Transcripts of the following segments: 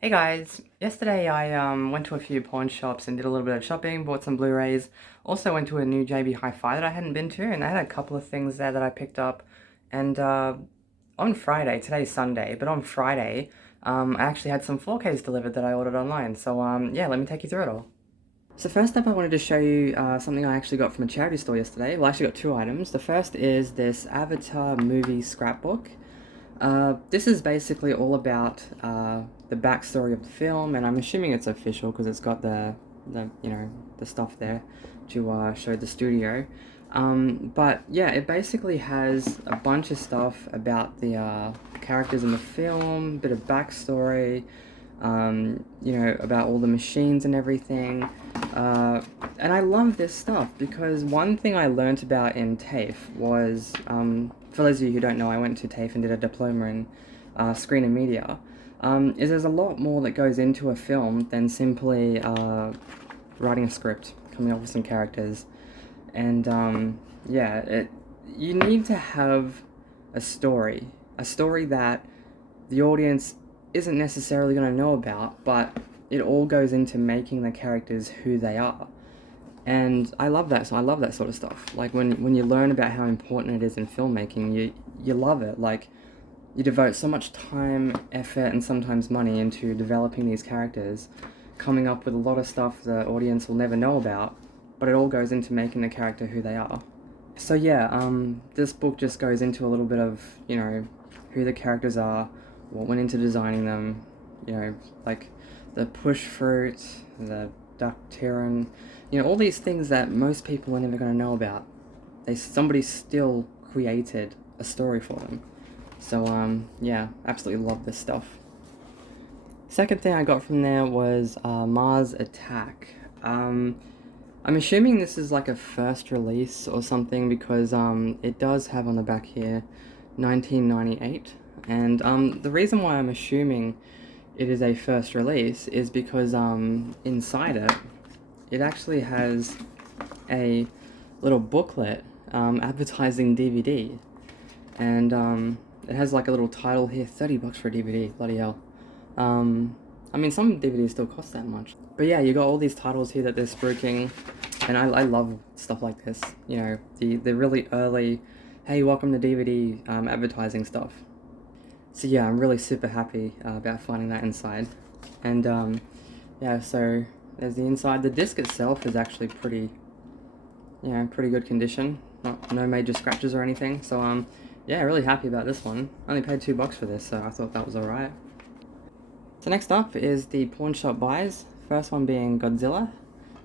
Hey guys, yesterday I went to a few pawn shops and did a little bit of shopping, bought some Blu-rays, also went to a new JB Hi-Fi that I hadn't been to, and I had a couple of things there that I picked up. And on Friday, today's Sunday, but on Friday, I actually had some 4Ks delivered that I ordered online. So yeah, let me take you through it all. So first up, I wanted to show you something I actually got from a charity store yesterday. Well, I actually got two items. The first is this Avatar movie scrapbook. This is basically all about the backstory of the film, and I'm assuming it's official because it's got the stuff there to show the studio. But yeah, it basically has a bunch of stuff about the characters in the film, a bit of backstory, about all the machines and everything. And I love this stuff because one thing I learnt about in TAFE was, for those of you who don't know, I went to TAFE and did a diploma in screen and media, is there's a lot more that goes into a film than simply writing a script, coming up with some characters. And you need to have a story that the audience isn't necessarily going to know about, but it all goes into making the characters who they are. And I love that. So I love that sort of stuff. Like when you learn about how important it is in filmmaking, you love it. Like you devote so much time, effort, and sometimes money into developing these characters, coming up with a lot of stuff the audience will never know about, but it all goes into making the character who they are. So yeah, this book just goes into a little bit of, who the characters are, what went into designing them, like the push fruit, the duck Terran, all these things that most people are never going to know about. Somebody still created a story for them. So yeah, absolutely love this stuff. Second thing I got from there was Mars Attack. I'm assuming this is like a first release or something because it does have on the back here 1998. And the reason why I'm assuming it is a first release is because inside it actually has a little booklet advertising DVD. And it has like a little title here, $30 for a DVD, bloody hell. I mean, some DVDs still cost that much. But yeah, you got all these titles here that they're spruiking, and I love stuff like this. The really early, hey, welcome to DVD advertising stuff. So yeah, I'm really super happy about finding that inside. And yeah, so there's the inside. The disc itself is actually pretty good condition. No major scratches or anything. So yeah, really happy about this one. I only paid $2 for this, so I thought that was alright. So next up is the pawn shop buys. First one being Godzilla.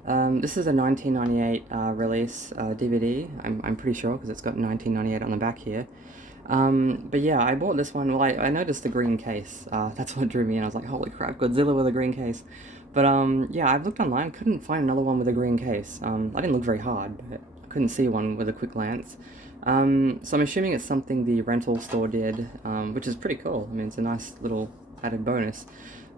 This is a 1998 release DVD. I'm pretty sure because it's got 1998 on the back here. But yeah, I bought this one. Well, I noticed the green case. That's what drew me in. I was like, holy crap, Godzilla with a green case. But yeah, I've looked online, couldn't find another one with a green case. I didn't look very hard, but I couldn't see one with a quick glance. So I'm assuming it's something the rental store did, which is pretty cool. I mean, it's a nice little added bonus.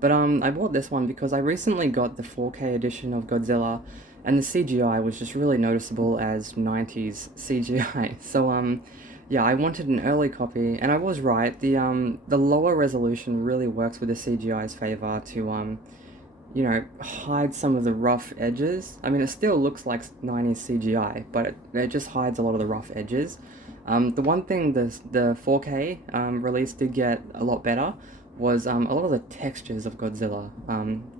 But I bought this one because I recently got the 4K edition of Godzilla, and the CGI was just really noticeable as 90s CGI. So yeah, I wanted an early copy, and I was right. The lower resolution really works with the CGI's favor to hide some of the rough edges. I mean, it still looks like 90s CGI, but it just hides a lot of the rough edges. The one thing the 4K release did get a lot better was a lot of the textures of Godzilla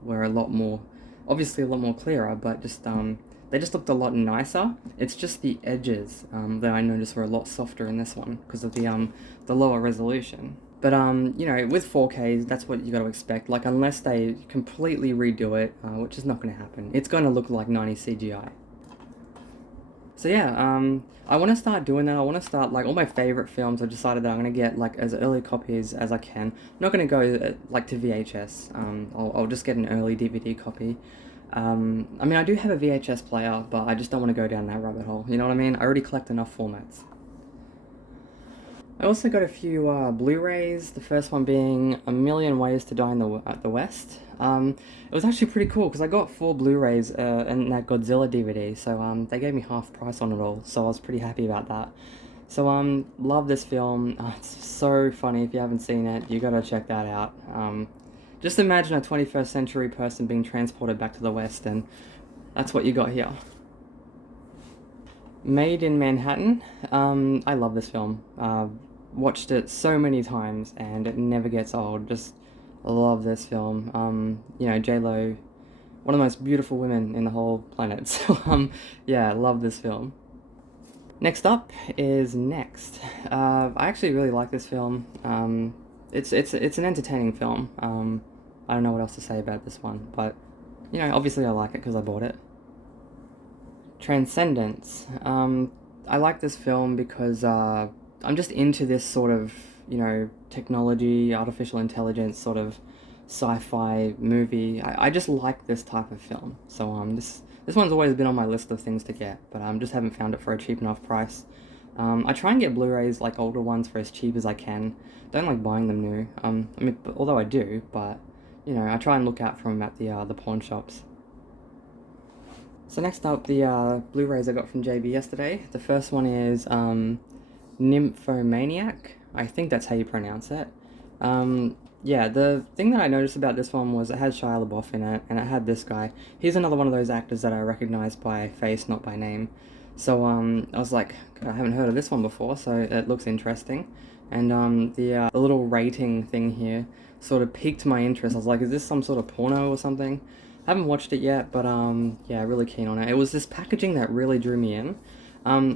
were a lot more, obviously a lot more clearer, but they just looked a lot nicer. It's just the edges that I noticed were a lot softer in this one because of the lower resolution. But with 4K, that's what you got to expect. Like, unless they completely redo it, which is not going to happen, it's going to look like 90 CGI. So yeah, I want to start doing that. I want to start, like, all my favorite films. I've decided that I'm going to get like as early copies as I can. I'm not going to go like to VHS. I'll just get an early DVD copy. I mean, I do have a VHS player, but I just don't want to go down that rabbit hole. You know what I mean? I already collect enough formats. I also got a few Blu-rays, the first one being A Million Ways to Die in the West. It was actually pretty cool because I got 4 Blu-rays and that Godzilla DVD, so they gave me half price on it all, so I was pretty happy about that. So love this film. It's so funny. If you haven't seen it, you gotta check that out. Just imagine a 21st century person being transported back to the West, and that's what you got here. Made in Manhattan. I love this film. Watched it so many times, and it never gets old. Just love this film. J-Lo, one of the most beautiful women in the whole planet. So, yeah, love this film. Next up is Next. I actually really like this film. It's an entertaining film. I don't know what else to say about this one, but obviously I like it because I bought it. Transcendence. I like this film because I'm just into this sort of technology, artificial intelligence sort of sci-fi movie. I just like this type of film. So this one's always been on my list of things to get, but just haven't found it for a cheap enough price. I try and get Blu-rays, like older ones, for as cheap as I can. Don't like buying them new. Although I do, but I try and look out for them at the pawn shops. So next up, the Blu-rays I got from JB yesterday. The first one is Nymphomaniac. I think that's how you pronounce it. Yeah, the thing that I noticed about this one was it had Shia LaBeouf in it, and it had this guy. He's another one of those actors that I recognize by face, not by name. So I was like, God, I haven't heard of this one before, so it looks interesting. And the little rating thing here sort of piqued my interest. I was like, is this some sort of porno or something? I haven't watched it yet, but yeah, really keen on it. It was this packaging that really drew me in,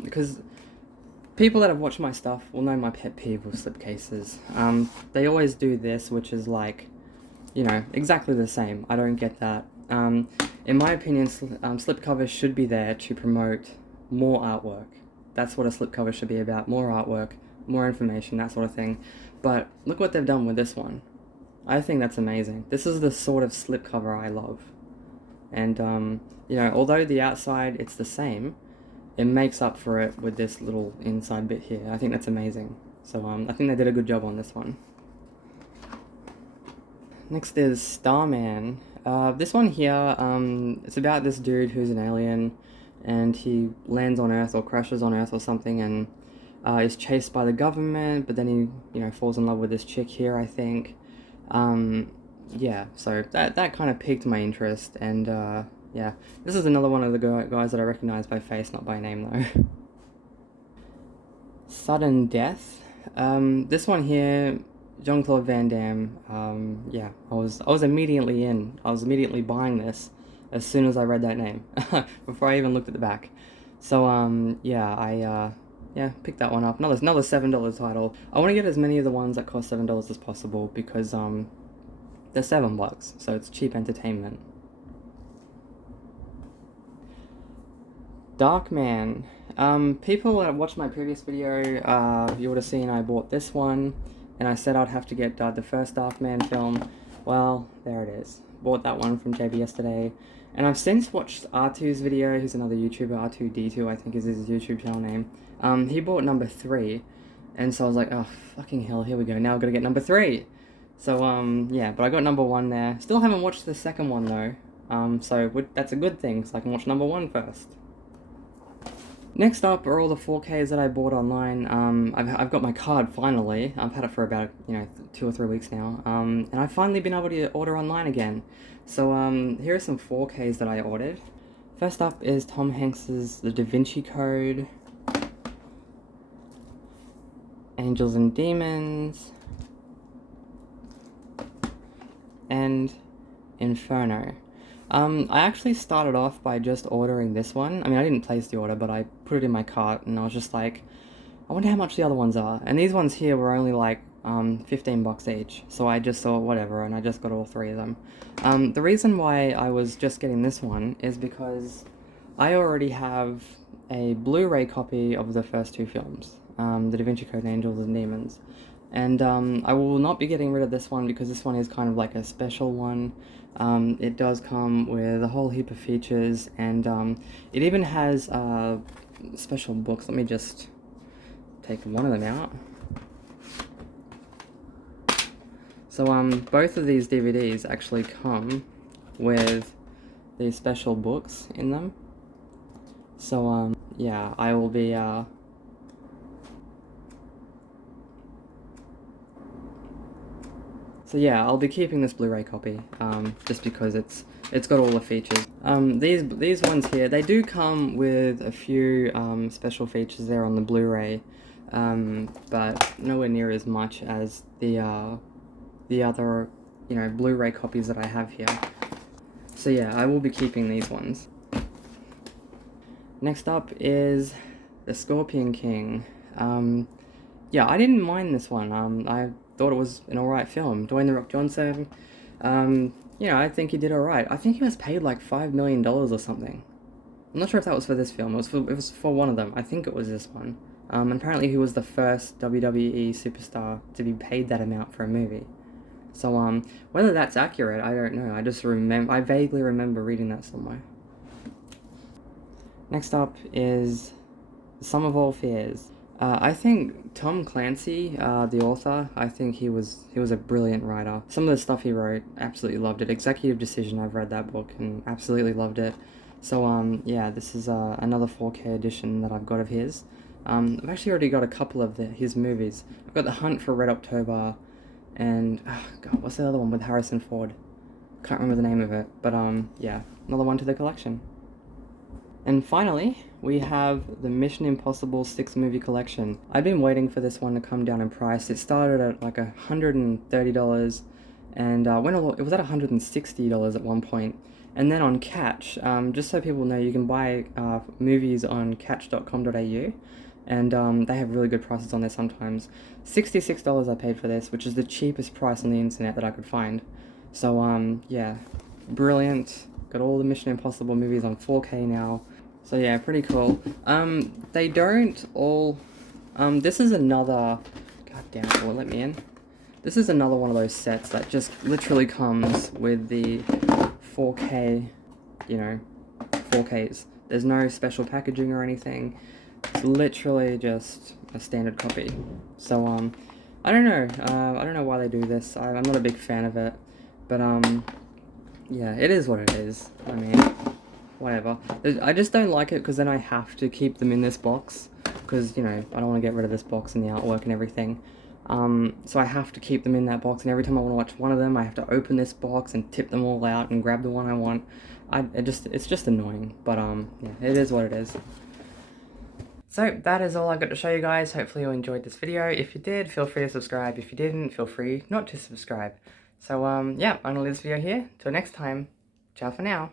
because people that have watched my stuff will know my pet peeve with slipcases. They always do this, which is like, exactly the same. I don't get that. In my opinion, slipcovers should be there to promote more artwork. That's what a slipcover should be about, more artwork, more information, that sort of thing. But look what they've done with this one. I think that's amazing. This is the sort of slipcover I love. And, although the outside, it's the same, it makes up for it with this little inside bit here. I think that's amazing. So I think they did a good job on this one. Next is Starman. This one here, it's about this dude who's an alien, and he lands on Earth or crashes on Earth or something, and is chased by the government, but then he falls in love with this chick here, I think. Yeah, so that kind of piqued my interest, and yeah, this is another one of the guys that I recognize by face, not by name though. Sudden Death. This one here, Jean-Claude Van Damme. Yeah, I was immediately in. I was immediately buying this as soon as I read that name, before I even looked at the back. So yeah, I picked that one up. Another $7 title. I want to get as many of the ones that cost $7 as possible because they're $7, so it's cheap entertainment. Darkman. People that watched my previous video, you would have seen I bought this one, and I said I'd have to get the first Darkman film. Well, there it is. Bought that one from JB yesterday, and I've since watched R2's video. He's another YouTuber, R2D2 I think is his YouTube channel name. He bought number 3, and so I was like, oh, fucking hell, here we go. Now I've got to get number 3. So, yeah, but I got number 1 there. Still haven't watched the second one, though. So that's a good thing, so I can watch number 1 first. Next up are all the 4Ks that I bought online. I've got my card, finally. I've had it for about, 2 or 3 weeks now. And I've finally been able to order online again. So, here are some 4Ks that I ordered. First up is Tom Hanks's The Da Vinci Code, Angels and Demons, and Inferno. I actually started off by just ordering this one. I mean, I didn't place the order, but I put it in my cart, and I was just like, I wonder how much the other ones are. And these ones here were only like $15 each, so I just thought, whatever, and I just got all 3 of them. The reason why I was just getting this one is because I already have a Blu-ray copy of the first 2 films, The Da Vinci Code and Angels and Demons. And I will not be getting rid of this one because this one is kind of like a special one. It does come with a whole heap of features, and it even has special books. Let me just take one of them out. So both of these DVDs actually come with these special books in them. So yeah, I will be So yeah, I'll be keeping this Blu-ray copy, just because it's got all the features. These ones here, they do come with a few special features there on the Blu-ray, but nowhere near as much as the other, you know, Blu-ray copies that I have here. So yeah, I will be keeping these ones. Next up is The Scorpion King. Yeah, I didn't mind this one. I thought it was an alright film. Dwayne The Rock Johnson, you know, I think he did alright. I think he was paid like $5 million or something. I'm not sure if that was for this film. It was for one of them. I think it was this one. Apparently he was the first WWE superstar to be paid that amount for a movie. So, whether that's accurate, I don't know. I vaguely remember reading that somewhere. Next up is The Sum of All Fears. I think Tom Clancy, the author, I think he was a brilliant writer. Some of the stuff he wrote, absolutely loved it. Executive Decision, I've read that book and absolutely loved it. So, yeah, this is another 4K edition that I've got of his. I've actually already got a couple of his movies. I've got The Hunt for Red October, and, God, what's the other one with Harrison Ford? Can't remember the name of it, but, yeah, another one to the collection. And finally, we have the Mission Impossible 6 movie collection. I've been waiting for this one to come down in price. It started at like $130, and it was at $160 at one point. And then on Catch, just so people know, you can buy movies on catch.com.au, and they have really good prices on there sometimes. $66 I paid for this, which is the cheapest price on the internet that I could find. So, yeah, brilliant. Got all the Mission Impossible movies on 4K now. So yeah, pretty cool. They don't all... this is another... God damn it, will it let me in? This is another one of those sets that just literally comes with the 4K, you know, 4Ks. There's no special packaging or anything. It's literally just a standard copy. So, I don't know. I don't know why they do this. I'm not a big fan of it. But, yeah, it is what it is. I mean, whatever. I just don't like it because then I have to keep them in this box. Because, you know, I don't want to get rid of this box and the artwork and everything. So I have to keep them in that box, and every time I want to watch one of them, I have to open this box and tip them all out and grab the one I want. It's just annoying. But, yeah, it is what it is. So, that is all I've got to show you guys. Hopefully you enjoyed this video. If you did, feel free to subscribe. If you didn't, feel free not to subscribe. So, yeah, I'm gonna leave this video here. Till next time, ciao for now.